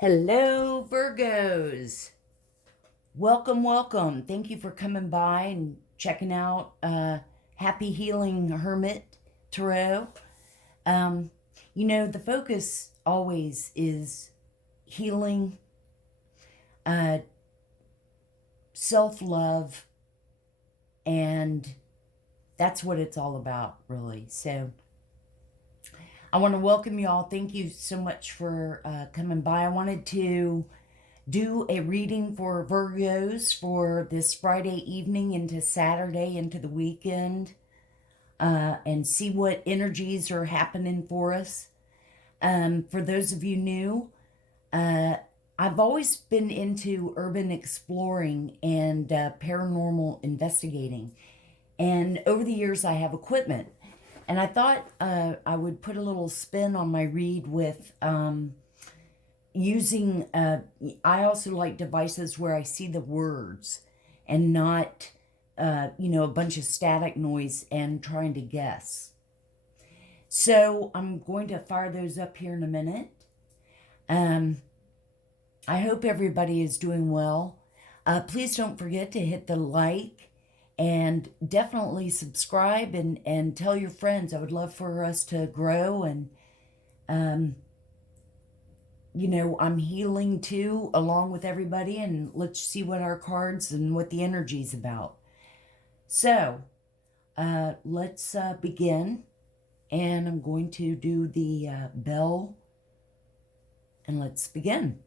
Hello, Virgos. Welcome, welcome. Thank you for coming by and checking out Happy Healing Hermit Tarot. The focus always is healing, self-love, and that's what it's all about, really. So I want to welcome you all. Thank you so much for coming by. I wanted to do a reading for Virgos for this Friday evening into Saturday, into the weekend, and see what energies are happening for us. For those of you new, I've always been into urban exploring and paranormal investigating. And over the years, I have equipment. And I thought I would put a little spin on my read with using, I also like devices where I see the words and not, a bunch of static noise and trying to guess. So I'm going to fire those up here in a minute. I hope everybody is doing well. Please don't forget to hit the like and definitely subscribe and tell your friends. I would love for us to grow and, I'm healing too along with everybody, and let's see what our cards and what the energy's about. So let's begin, and I'm going to do the bell, and let's begin.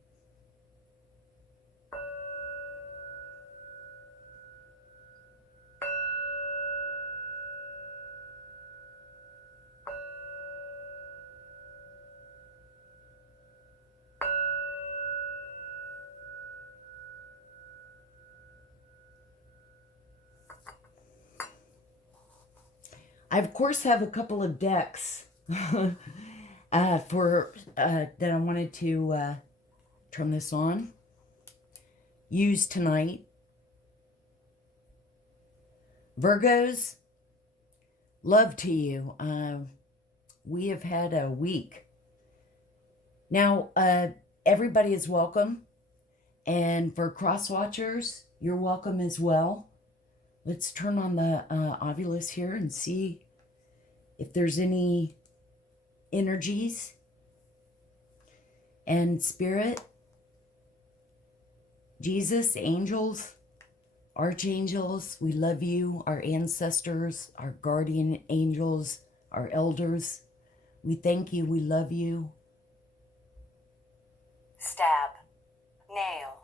I, of course, have a couple of decks that I wanted to turn this on, use tonight. Virgos, love to you. We have had a week. Now, everybody is welcome. And for cross-watchers, you're welcome as well. Let's turn on the Ovilus here and see if there's any energies and spirit. Jesus, angels, archangels, we love you. Our ancestors, our guardian angels, our elders, we thank you, we love you. Stab, nail.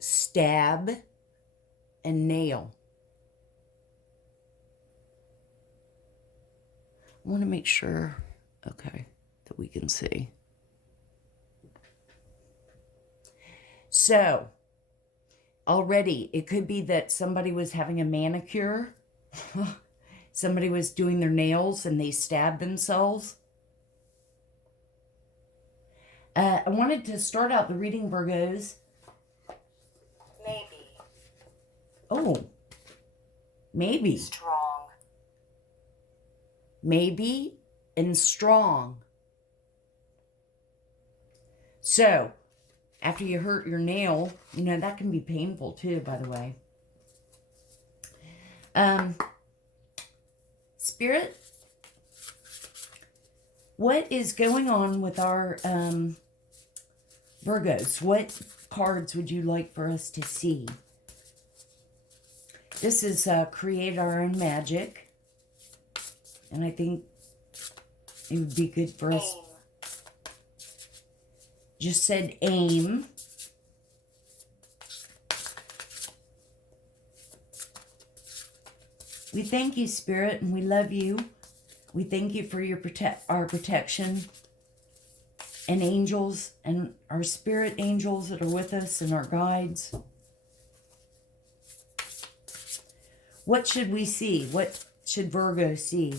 Stab and nail. I want to make sure, okay, that we can see. So, already, it could be that somebody was having a manicure. Somebody was doing their nails and they stabbed themselves. I wanted to start out the reading, Virgos. Maybe. Oh, maybe. Strong. Maybe and strong. So, after you hurt your nail, that can be painful too, by the way. Spirit, what is going on with our Virgos? What cards would you like for us to see? This is Create Our Own Magic. And I think it would be good for us. Just said aim. We thank you, Spirit, and we love you. We thank you for your our protection and angels and our spirit angels that are with us and our guides. What should we see? What should Virgo see?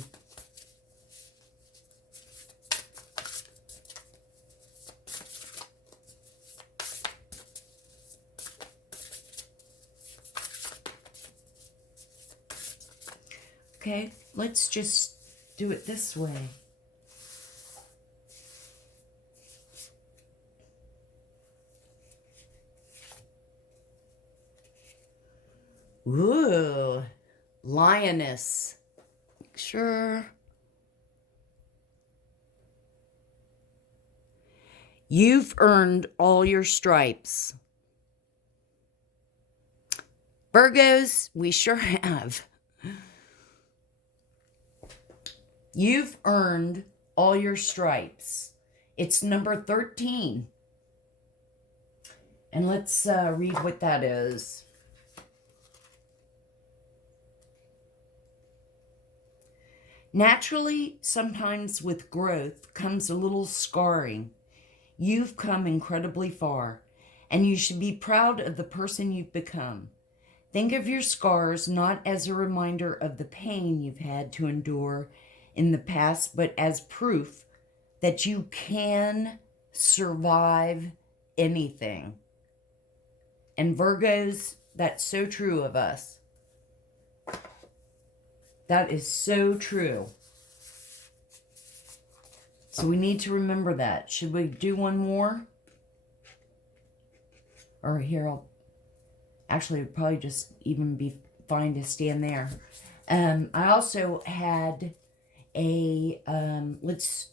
Okay, let's just do it this way. Ooh, lioness. Sure. You've earned all your stripes. Virgos, we sure have. You've earned all your stripes. It's number 13. And let's read what that is. Naturally, sometimes with growth comes a little scarring. You've come incredibly far, and you should be proud of the person you've become. Think of your scars not as a reminder of the pain you've had to endure in the past, but as proof that you can survive anything. And Virgos, that's so true of us. That is so true. So we need to remember that. Should we do one more? Or here, actually, it'd probably just even be fine to stand there. I also had let's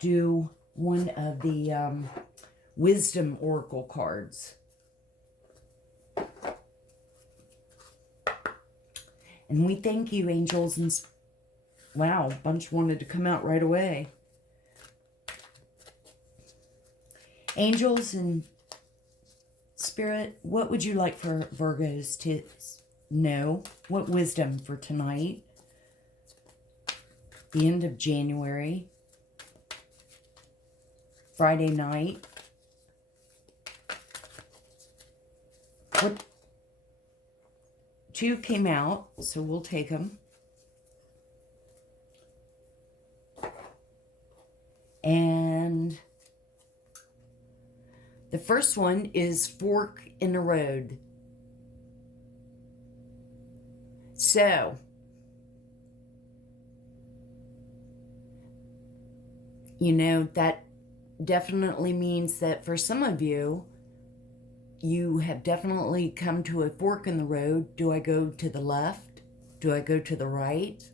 do one of the wisdom oracle cards. And we thank you, angels. And wow, a bunch wanted to come out right away. Angels and Spirit, what would you like for Virgos to know? What wisdom for tonight? The end of January. Friday night. What? Two came out, so we'll take them. And the first one is fork in the road. So, you know, that definitely means that for some of you, you have definitely come to a fork in the road. Do I go to the left? Do I go to the right?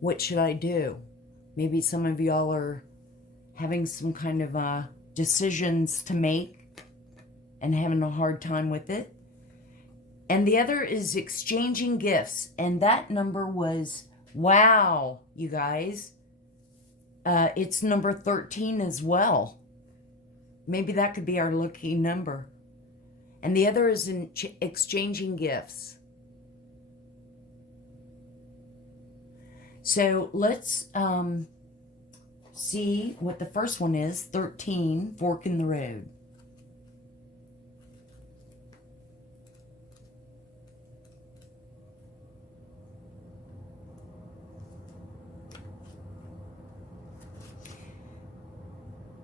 What should I do? Maybe some of y'all are having some kind of decisions to make and having a hard time with it. And the other is exchanging gifts. And that number was, wow, you guys. It's number 13 as well. Maybe that could be our lucky number. And the other is in exchanging gifts. So let's see what the first one is. 13, fork in the road.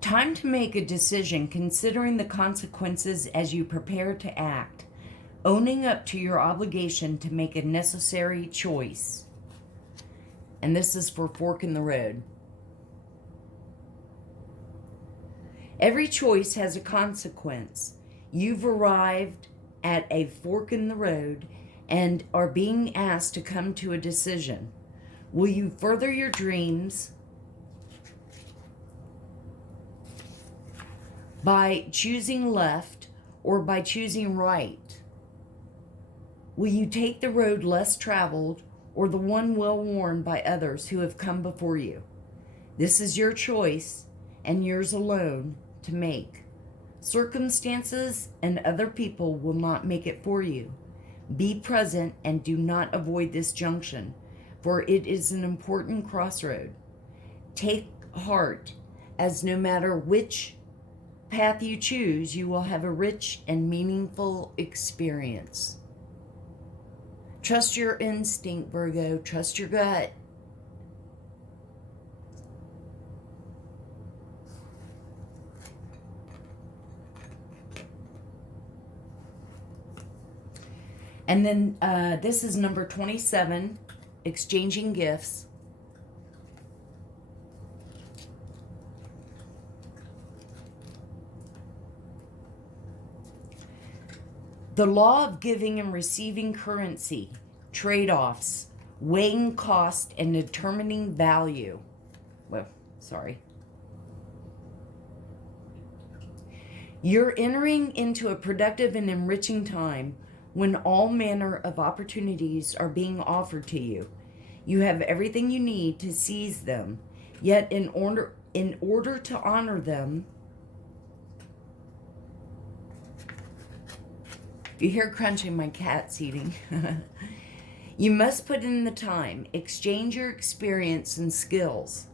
Time to make a decision, considering the consequences as you prepare to act, owning up to your obligation to make a necessary choice. And this is for fork in the road. Every choice has a consequence. You've arrived at a fork in the road and are being asked to come to a decision. Will you further your dreams by choosing left or by choosing right? Will you take the road less traveled or the one well worn by others who have come before you? This is your choice and yours alone to make. Circumstances and other people will not make it for you. Be present and do not avoid this junction, for it is an important crossroad. Take heart, as no matter which path you choose, you will have a rich and meaningful experience. Trust your instinct, Virgo. Trust your gut. And then this is number 27, exchanging gifts. The law of giving and receiving currency, trade-offs, weighing cost, and determining value. Well, sorry. You're entering into a productive and enriching time when all manner of opportunities are being offered to you. You have everything you need to seize them, yet in order to honor them, you hear crunching, my cat's eating. You must put in the time, exchange your experience and skills,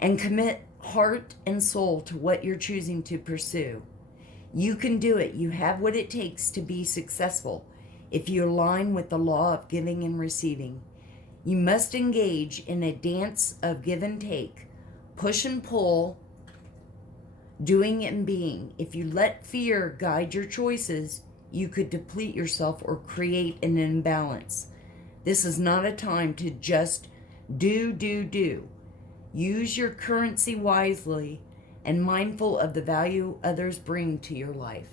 and commit heart and soul to what you're choosing to pursue. You can do it. You have what it takes to be successful if you align with the law of giving and receiving. You must engage in a dance of give and take, push and pull, doing and being. If you let fear guide your choices, you could deplete yourself or create an imbalance. This is not a time to just do. Use your currency wisely and mindful of the value others bring to your life.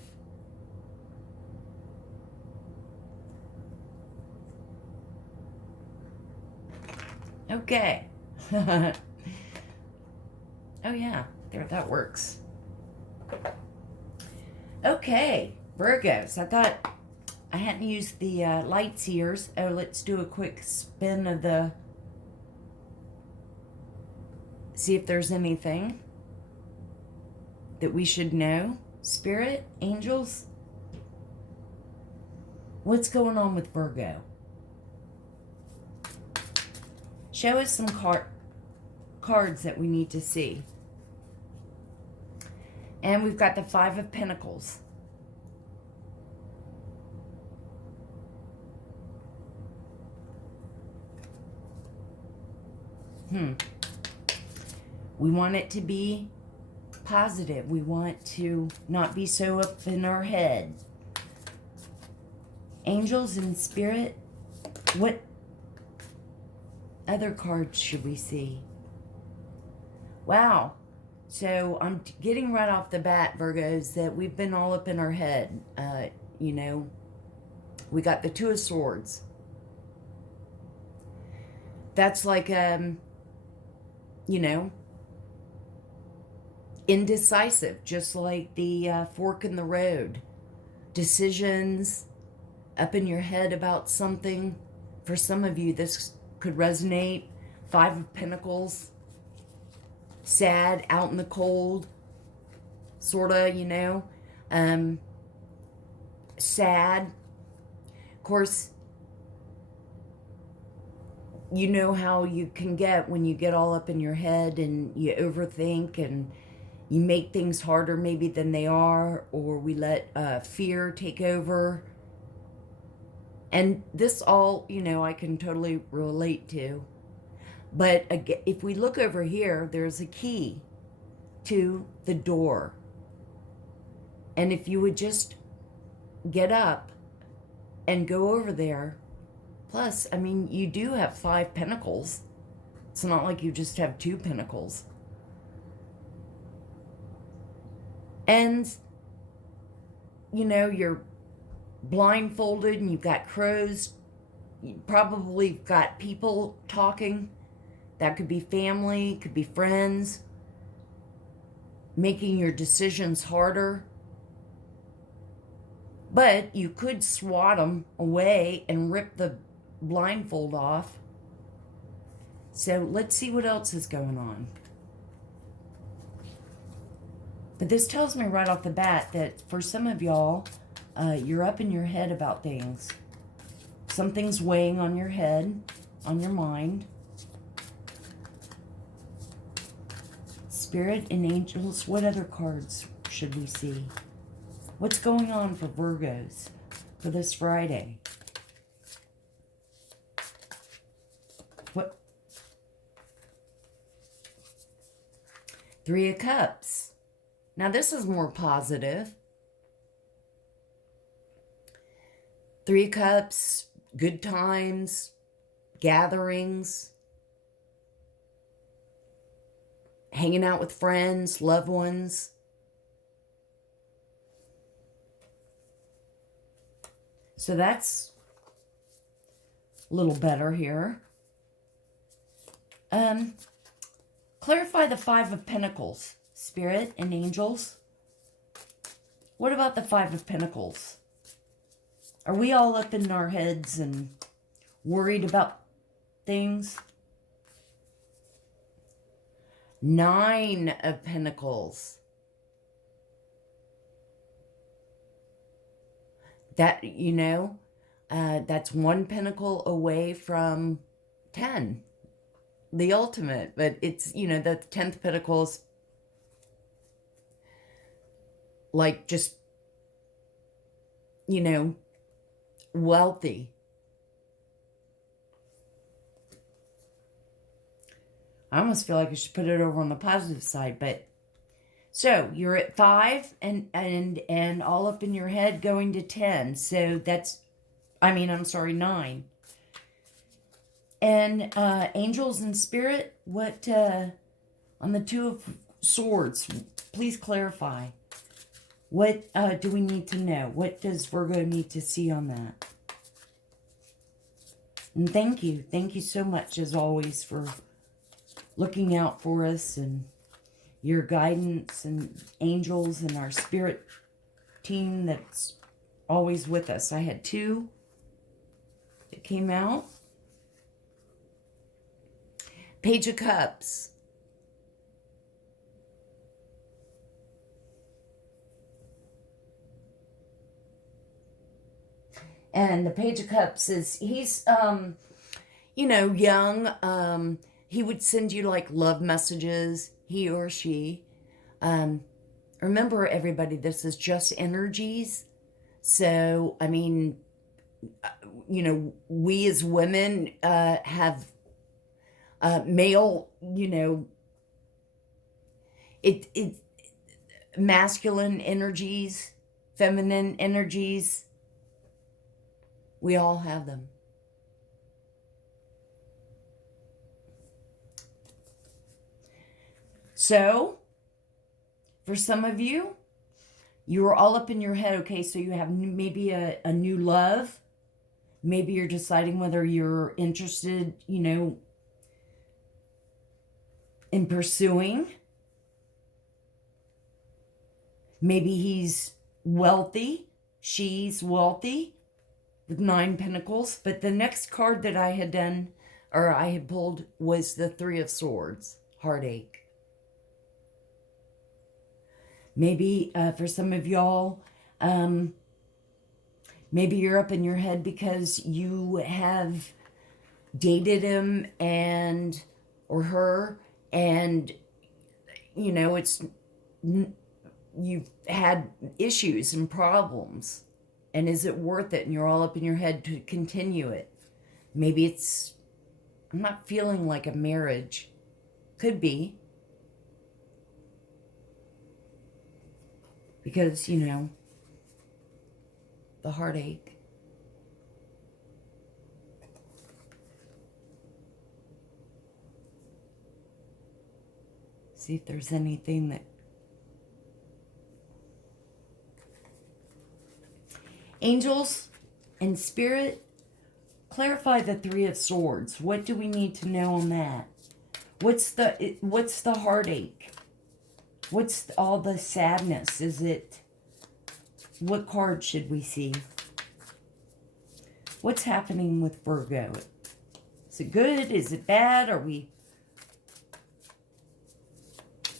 Okay. Oh yeah, there, that works. Okay, Virgos. I thought I hadn't used the light seers. Oh, let's do a quick spin of the... See if there's anything that we should know. Spirit, angels, what's going on with Virgo? Show us some cards that we need to see. And we've got the Five of Pentacles. We want it to be positive. We want to not be so up in our head. Angels and Spirit, what other cards should we see? Wow. So I'm getting right off the bat, Virgos, that we've been all up in our head. You know, we got the Two of Swords. That's like, you know, indecisive, just like the fork in the road. Decisions, up in your head about something. For some of you, this could resonate. Five of Pentacles. Sad, out in the cold. Sorta, you know. Sad. Of course, you know how you can get when you get all up in your head and you overthink and you make things harder maybe than they are, or we let fear take over. And this all, you know, I can totally relate to. But again, if we look over here, there's a key to the door. And if you would just get up and go over there, plus, I mean, you do have Five Pentacles. It's not like you just have Two Pentacles. And, you know, you're blindfolded and you've got crows. You probably got people talking. That could be family, could be friends. Making your decisions harder. But you could swat them away and rip the blindfold off. So let's see what else is going on. But this tells me right off the bat that for some of y'all, you're up in your head about things. Something's weighing on your head, on your mind. Spirit and angels, what other cards should we see? What's going on for Virgos for this Friday? What? Three of Cups. Now this is more positive. Three of Cups, good times, gatherings, hanging out with friends, loved ones. So that's a little better here. Clarify the Five of Pentacles, Spirit and angels. What about the Five of Pentacles? Are we all up in our heads and worried about things? Nine of Pentacles. That, you know, that's one pentacle away from 10. The ultimate. But it's, you know, the 10th pentacle is like just, you know, wealthy. I almost feel like I should put it over on the positive side, but so you're at 5 and all up in your head going to 10. So that's, I mean, I'm sorry, 9. And angels and spirit, what on the Two of Swords, please clarify. What do we need to know? What does Virgo need to see on that? And thank you. Thank you so much, as always, for looking out for us and your guidance and angels and our spirit team that's always with us. I had 2 that came out. Page of Cups. And the Page of Cups is, he's, you know, young. He would send you like love messages, he or she. Remember, everybody, this is just energies. So, I mean, you know, we as women have male, you know, it masculine energies, feminine energies. We all have them. So, for some of you, you're all up in your head, okay, so you have maybe a new love. Maybe you're deciding whether you're interested, you know, in pursuing. Maybe he's wealthy, she's wealthy, with 9 pentacles. But the next card that I had done, or I had pulled, was the 3 of Swords, Heartache. Maybe for some of y'all, maybe you're up in your head because you have dated him and or her, and you know, it's, you've had issues and problems, and is it worth it? And you're all up in your head to continue it. Maybe it's, I'm not feeling like a marriage. Could be. Because, you know, the heartache. See if there's anything that... Angels and spirit, clarify the 3 of Swords. What do we need to know on that? What's the heartache? What's all the sadness? Is it... What card should we see? What's happening with Virgo? Is it good? Is it bad? Are we...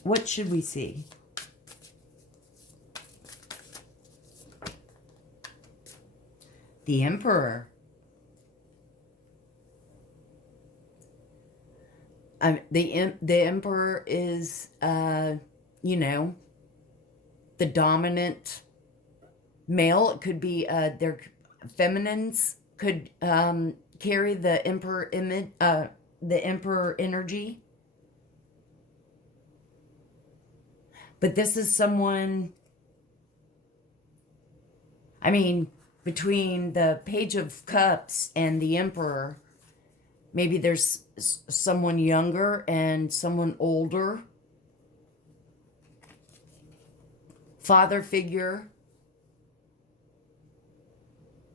What should we see? The Emperor. The Emperor is, you know, the dominant male. It could be their feminines could carry the Emperor image, the Emperor energy. But this is someone, I mean, between the Page of Cups and the Emperor, maybe there's someone younger and someone older. Father figure.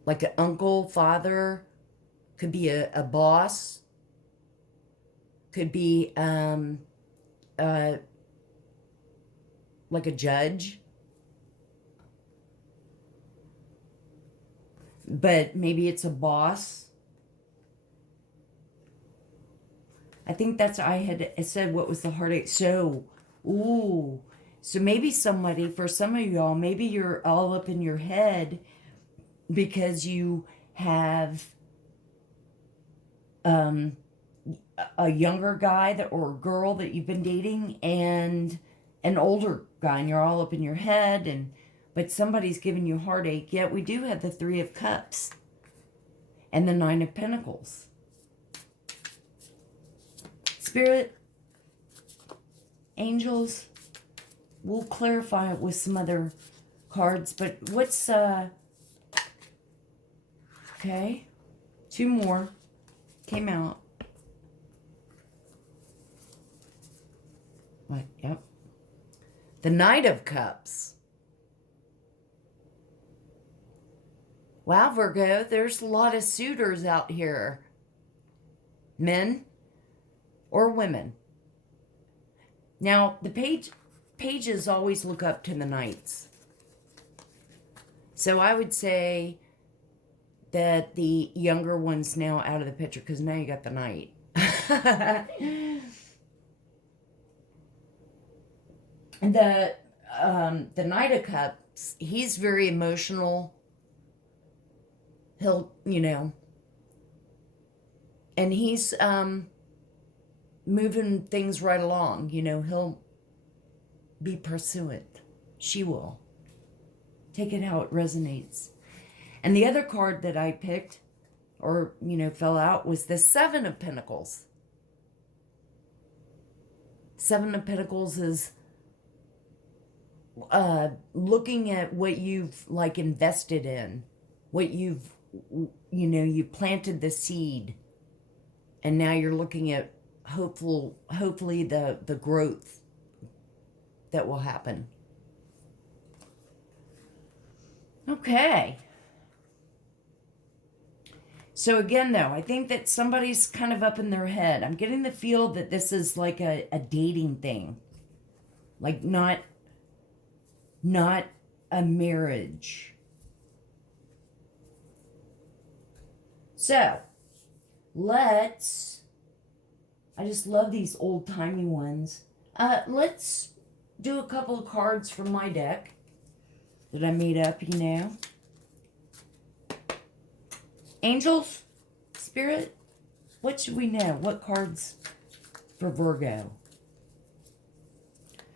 like an uncle, father, could be a boss, could be like a judge, but maybe it's a boss. I think that's, I had said what was the heartache. So, ooh, so maybe somebody, for some of y'all, maybe you're all up in your head because you have a younger guy that, or girl that you've been dating, and an older guy, and you're all up in your head, and but somebody's giving you heartache. Yet we do have the Three of Cups and the Nine of Pentacles. Spirit, angels, we'll clarify it with some other cards, but what's, okay, two more came out. What? Yep. The Knight of Cups. Wow, Virgo, there's a lot of suitors out here. Men or women. Now, the pages always look up to the knights. So I would say that the younger one's now out of the picture because now you got the knight. The Knight of Cups, he's very emotional. He'll, you know, and he's moving things right along. You know, he'll be pursuant. She will. Take it how it resonates. And the other card that I picked, or, you know, fell out, was the Seven of Pentacles. Seven of Pentacles is looking at what you've, like, invested in. What you've, you know, you planted the seed. And now you're looking at hopefully the growth that will happen. Okay. So again, though, I think that somebody's kind of up in their head. I'm getting the feel that this is like a dating thing. Like not a marriage. So, let's... I just love these old-timey ones. Let's do a couple of cards from my deck that I made up, you know. Angels, Spirit, what should we know? What cards for Virgo?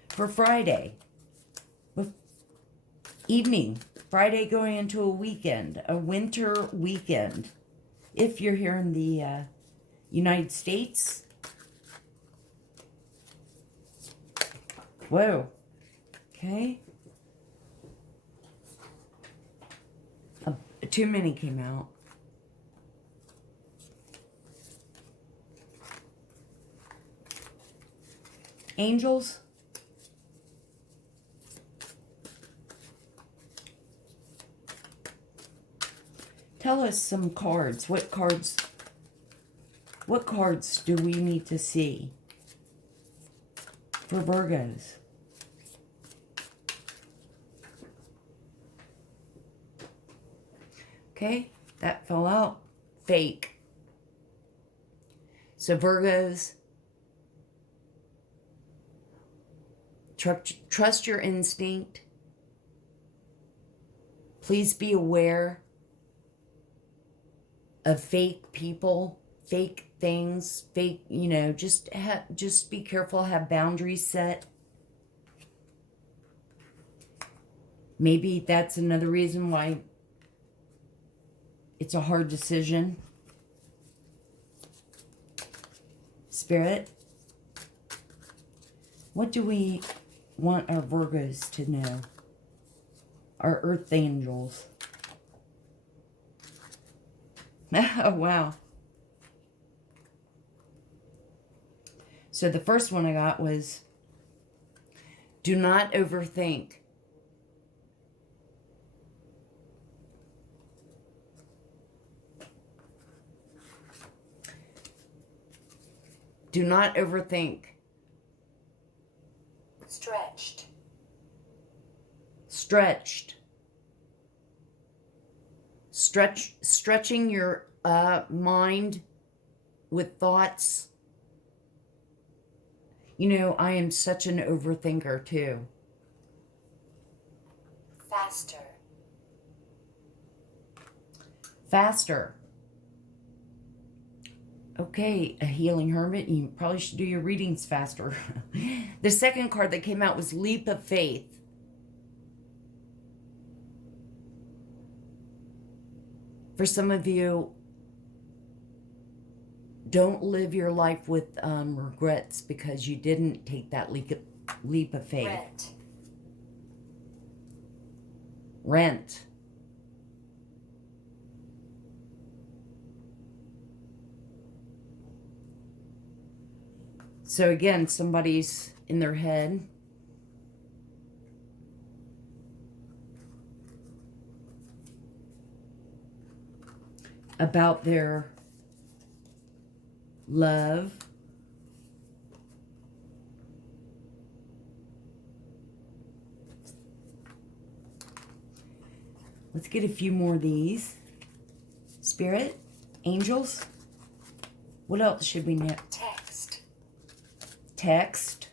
For Friday. Evening. Friday going into a weekend. A winter weekend. If you're here in the United States. Whoa. Okay. Too many came out. Angels. Tell us some cards. What cards do we need to see for Virgos? Okay, that fell out. Fake. So Virgos, trust your instinct. Please be aware of fake people, fake things, fake, you know, just be careful, have boundaries set. Maybe that's another reason why it's a hard decision. Spirit, what do we want our Virgos to know? Our earth angels. Oh, wow. So the first one I got was, do not overthink. Do not overthink. Stretched. Stretched. Stretching your mind with thoughts. You know, I am such an overthinker too. Faster. Faster. Okay, a healing hermit. You probably should do your readings faster. The second card that came out was Leap of Faith. For some of you, don't live your life with regrets because you didn't take that leap of faith. Rent. Rent. So again, somebody's in their head. About their love. Let's get a few more of these. Spirit, angels. What else should we know? Text. Text.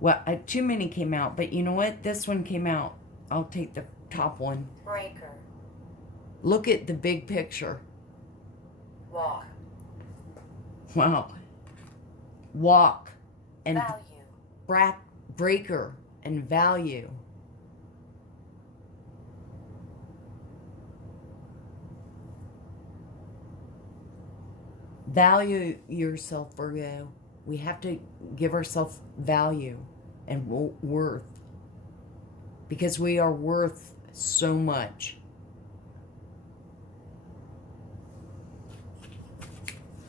Well, too many came out, but you know what? This one came out. I'll take the top one. Breaker. Look at the big picture. Walk. Wow. Walk and Value. breaker and value. Value yourself, Virgo. We have to give ourselves value and worth. Because we are worth so much.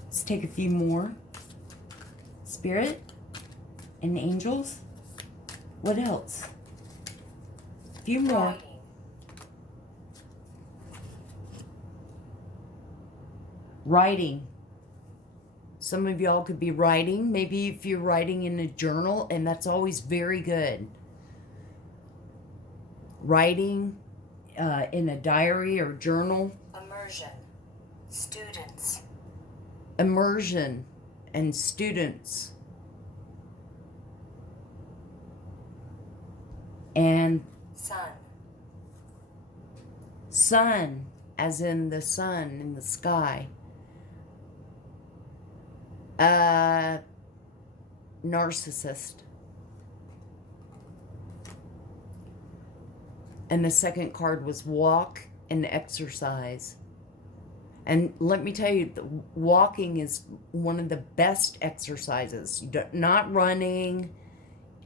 Let's take a few more. Spirit and angels. What else? A few more. Writing. Writing. Some of y'all could be writing. Maybe if you're writing in a journal, and that's always very good. Writing in a diary or journal. Immersion. Students. Immersion and students. And Sun. sun, as in the sun in the sky. Narcissist. And the second card was walk and exercise. And let me tell you, walking is one of the best exercises. Not running,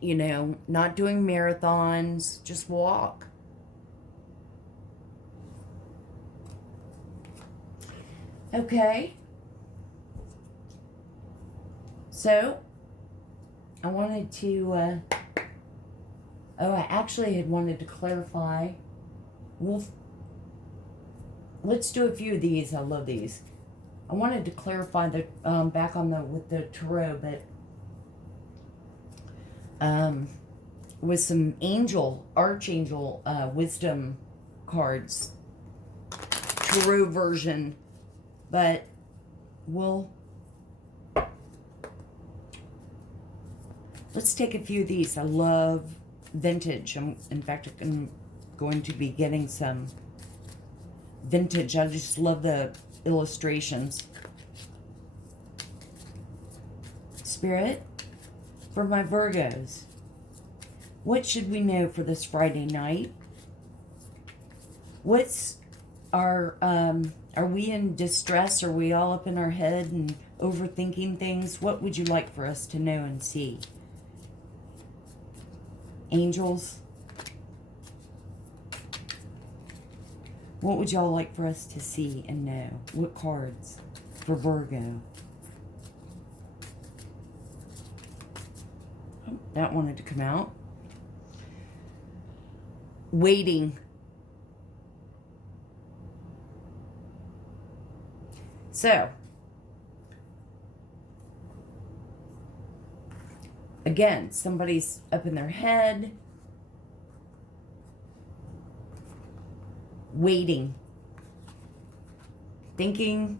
you know, not doing marathons, just walk. Okay. So, I wanted to, I actually had wanted to clarify. Let's do a few of these. I love these. I wanted to clarify the, back on the, with the tarot, but, with some archangel, wisdom cards, tarot version, but let's take a few of these. I love vintage. In fact, I'm going to be getting some vintage. I just love the illustrations. Spirit, for my Virgos, what should we know for this Friday night? What's our, are we in distress? Are we all up in our head and overthinking things? What would you like for us to know and see? Angels, what would y'all like for us to see and know? What cards for Virgo? Oh, that wanted to come out. Waiting. So, again, somebody's up in their head, waiting, thinking,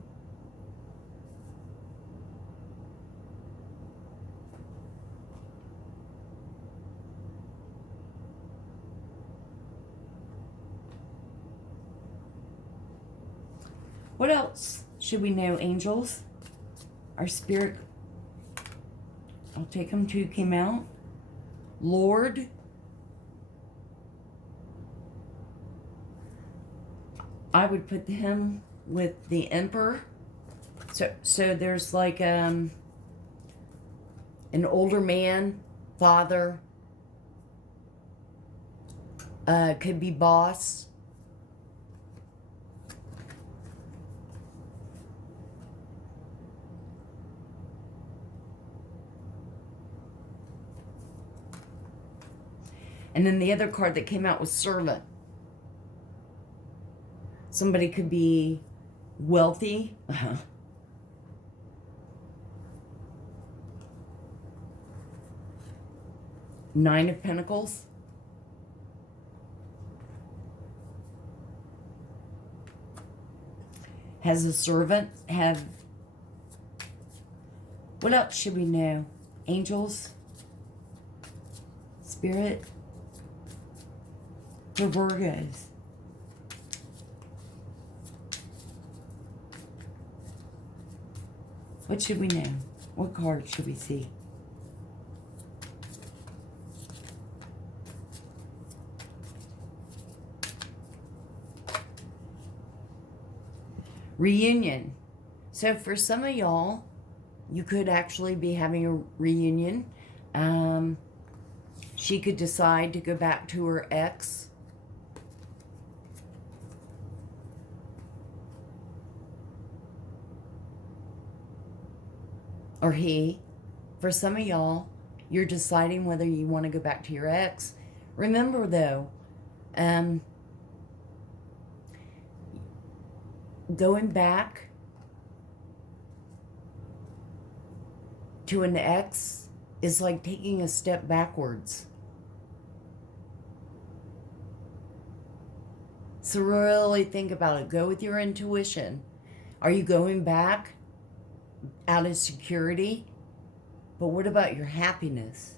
what else should we know, angels? Our spirit, I'll take them to, came out. Lord. I would put him with the Emperor. So there's like an older man, father, could be boss. And then the other card that came out was servant. Somebody could be wealthy. Nine of Pentacles. Has a servant. Have... What else should we know? Angels. Spirit. For Virgos. What should we know? What card should we see? Reunion. So for some of y'all, you could actually be having a reunion. She could decide to go back to her ex. Or he. For some of y'all, you're deciding whether you want to go back to your ex. Remember though, going back to an ex is like taking a step backwards. So really think about it. Go with your intuition. Are you going back out of security? But what about your happiness?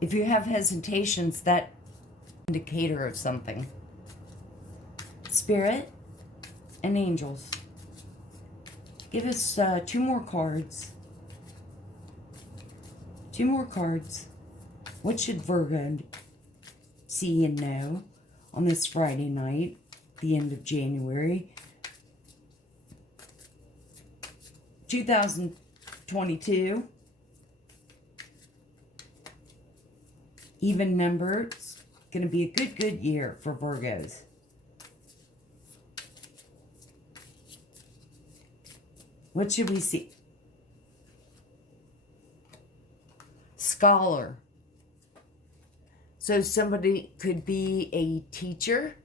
If you have hesitations, that indicator of something. Spirit and angels. Give us 2 more cards. 2 more cards. What should Virgo see and know on this Friday night, the end of January 2022? Even number. It's going to be a good year for Virgos. What should we see? Scholar. So somebody could be a teacher.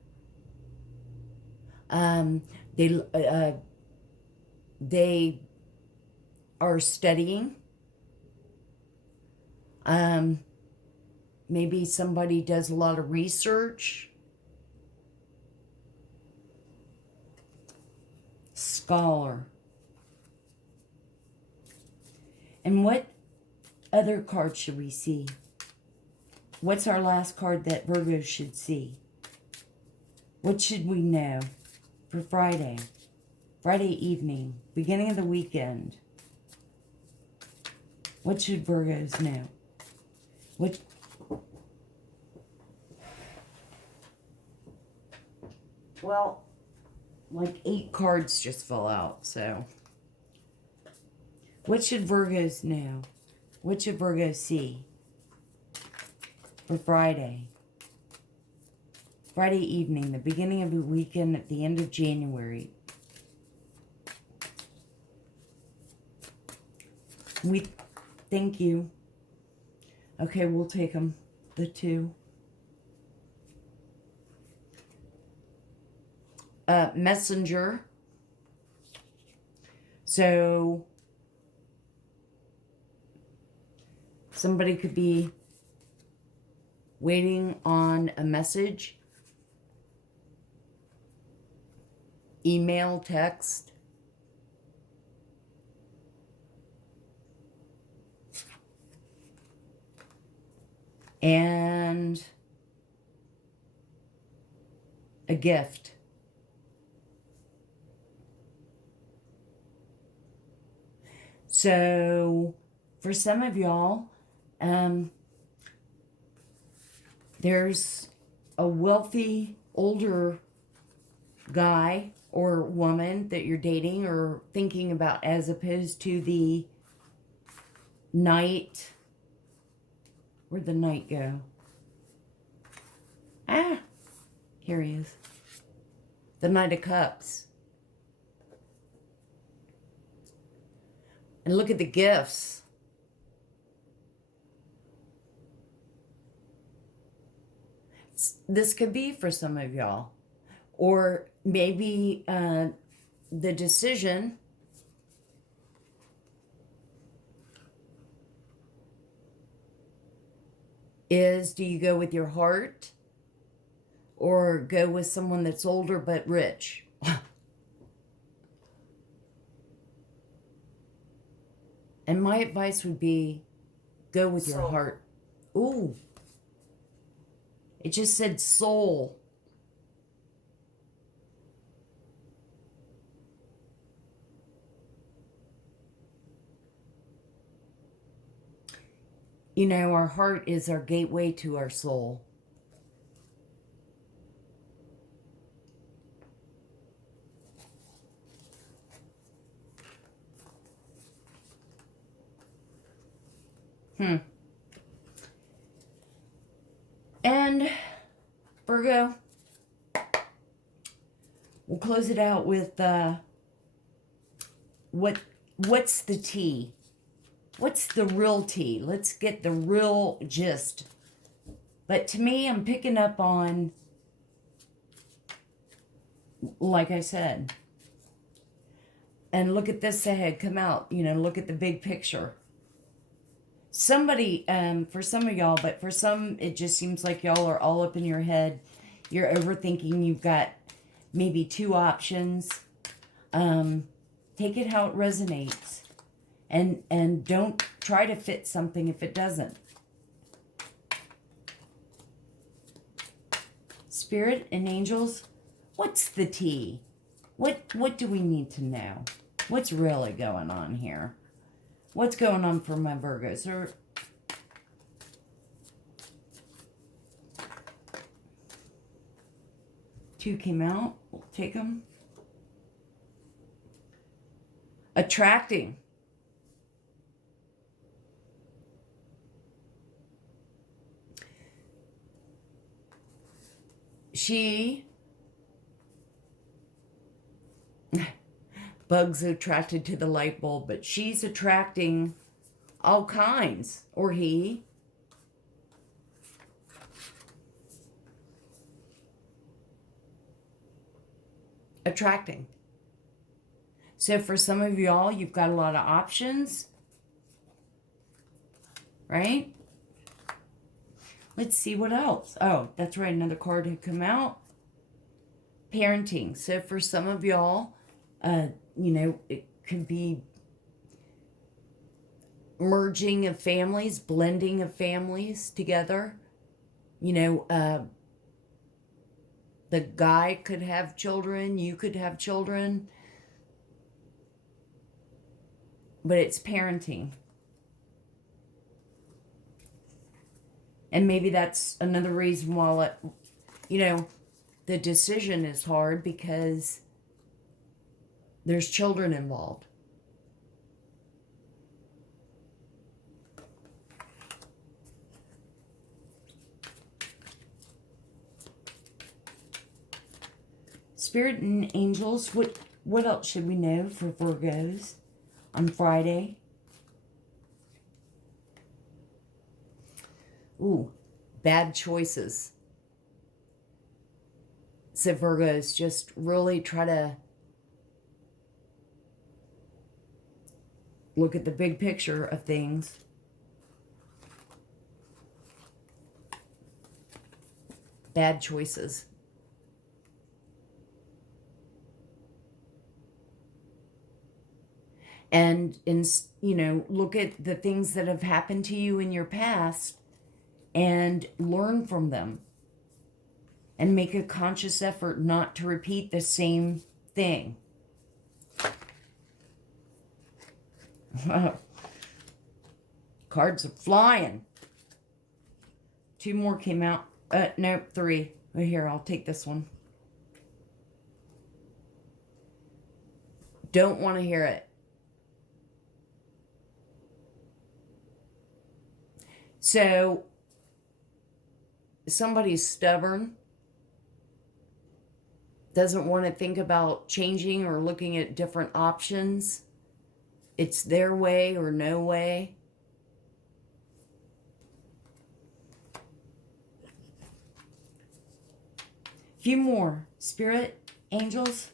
They are studying. Maybe somebody does a lot of research. Scholar. And what other card should we see? What's our last card that Virgo should see? What should we know for Friday? Friday evening, beginning of the weekend. What should Virgos know? What? Well, like 8 cards just fell out, so. What should Virgos know? What should Virgos see for Friday? Friday evening, the beginning of the weekend at the end of January. We thank you. Okay, we'll take them. The 2. messenger. So somebody could be waiting on a message, email, text. And a gift. So for some of y'all, there's a wealthy older guy or woman that you're dating or thinking about, as opposed to the knight. Where'd the knight go? Ah, here he is. The Knight of Cups. And look at the gifts. This could be for some of y'all. Or maybe the decision is, do you go with your heart or go with someone that's older but rich? And my advice would be, go with your heart. Ooh. It just said soul. You know, our heart is our gateway to our soul. And Virgo, we'll close it out with what's the tea? What's the real tea? Let's get the real gist. But to me, I'm picking up on, like I said, and look at this ahead, come out, you know, look at the big picture. Somebody, for some of y'all, but for some, it just seems like y'all are all up in your head. You're overthinking. You've got maybe two options. Take it how it resonates. And don't try to fit something if it doesn't. Spirit and angels, what's the tea? What do we need to know? What's really going on here? What's going on for my Virgos? Or two came out. We'll take them. Attracting. She, bugs attracted to the light bulb, but she's attracting all kinds, or he. Attracting. So for some of y'all, you've got a lot of options, right? Let's see what else. Oh, that's right. Another card had come out. Parenting. So for some of y'all, you know, it could be merging of families, blending of families together. You know, the guy could have children. You could have children. But it's parenting. And maybe that's another reason why, you know, the decision is hard, because there's children involved. Spirit and angels, what else should we know for Virgos on Friday? Ooh, bad choices. So Virgos, just really try to look at the big picture of things. Bad choices. And, look at the things that have happened to you in your past and learn from them. And make a conscious effort not to repeat the same thing. Cards are flying. 2 more came out. Nope, 3. Right here, I'll take this one. Don't want to hear it. So, somebody's stubborn. Doesn't want to think about changing or looking at different options. It's their way or no way. Few more. Spirit, angels,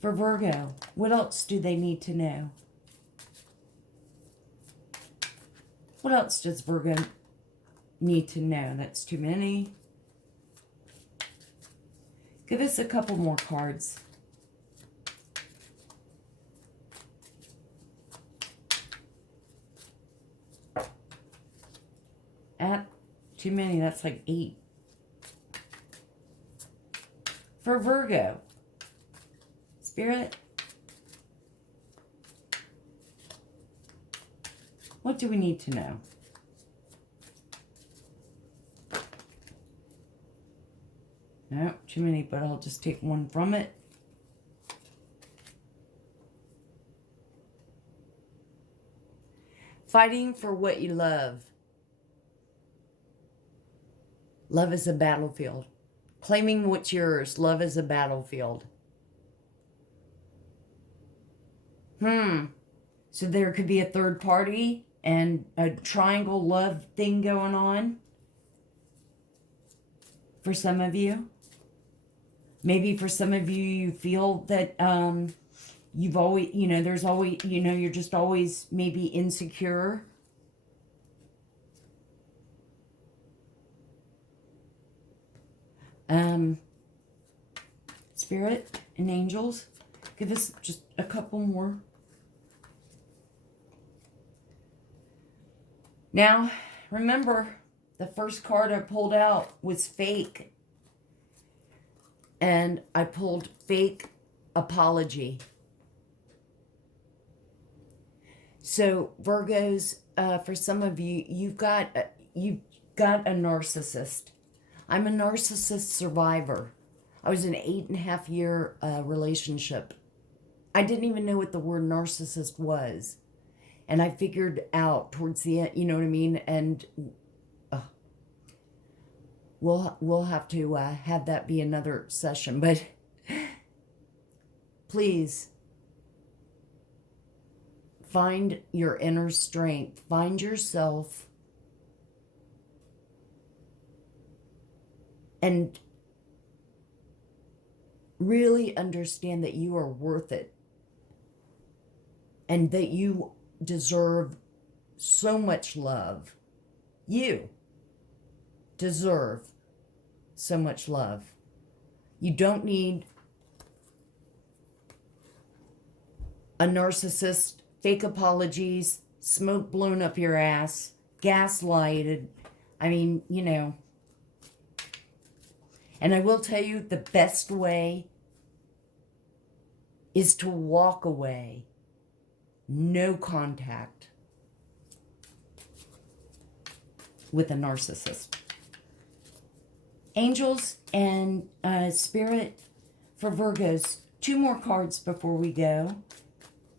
for Virgo. What else do they need to know? What else does Virgo need to know? That's too many. Give us a couple more cards. Too many. That's like 8. For Virgo. Spirit. What do we need to know? No, too many, but I'll just take one from it. Fighting for what you love. Love is a battlefield. Claiming what's yours. Love is a battlefield. So there could be a third party and a triangle love thing going on for some of you. Maybe for some of you, you feel that you've always, there's always, you're just always maybe insecure. Spirit and angels, give us just a couple more. Now, remember, the first card I pulled out was fake. And I pulled fake apology. So, Virgos, for some of you, you've got a narcissist. I'm a narcissist survivor. I was in an 8.5-year relationship. I didn't even know what the word narcissist was. And I figured out towards the end, you know what I mean? And we'll have to have that be another session. But please, find your inner strength. Find yourself. And really understand that you are worth it. And that you deserve so much love. You deserve so much love. You don't need a narcissist, fake apologies, smoke blown up your ass, gaslighted. I mean, And I will tell you, the best way is to walk away. No contact with a narcissist. Angels and Spirit for Virgos. 2 more cards before we go.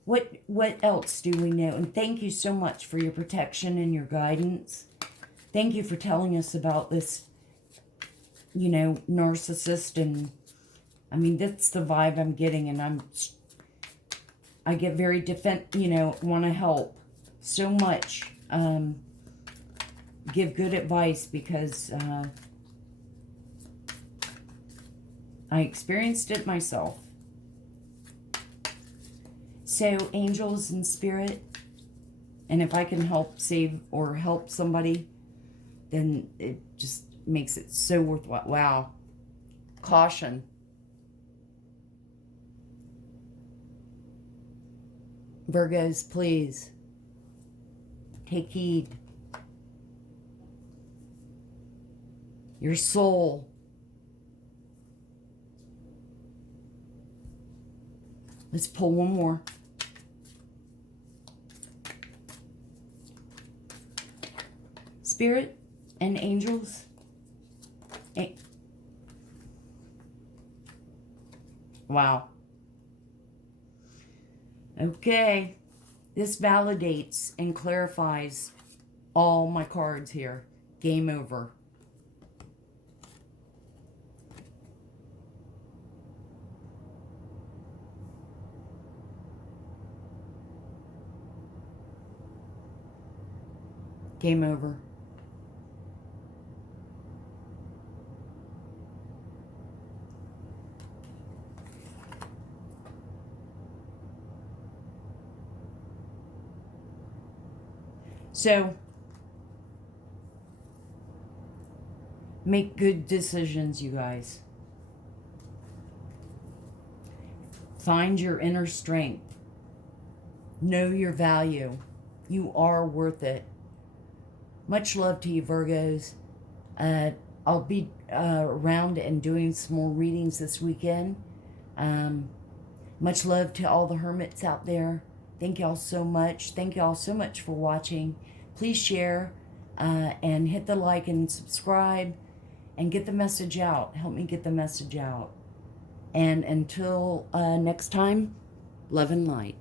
What else do we know? And thank you so much for your protection and your guidance. Thank you for telling us about this, narcissist. And I mean, that's the vibe I'm getting. And I get very want to help so much. Give good advice because I experienced it myself. So, angels and spirit, and if I can help save or help somebody, then it just makes it so worthwhile. Wow. Caution. Virgos, please take heed. Your soul. Let's pull one more. Spirit and angels. Wow. Okay. This validates and clarifies all my cards here. Game over. Game over. So, make good decisions, you guys. Find your inner strength. Know your value. You are worth it. Much love to you, Virgos. I'll be around and doing some more readings this weekend. Much love to all the hermits out there. Thank y'all so much. Thank y'all so much for watching. Please share and hit the like and subscribe and get the message out. Help me get the message out. And until next time, love and light.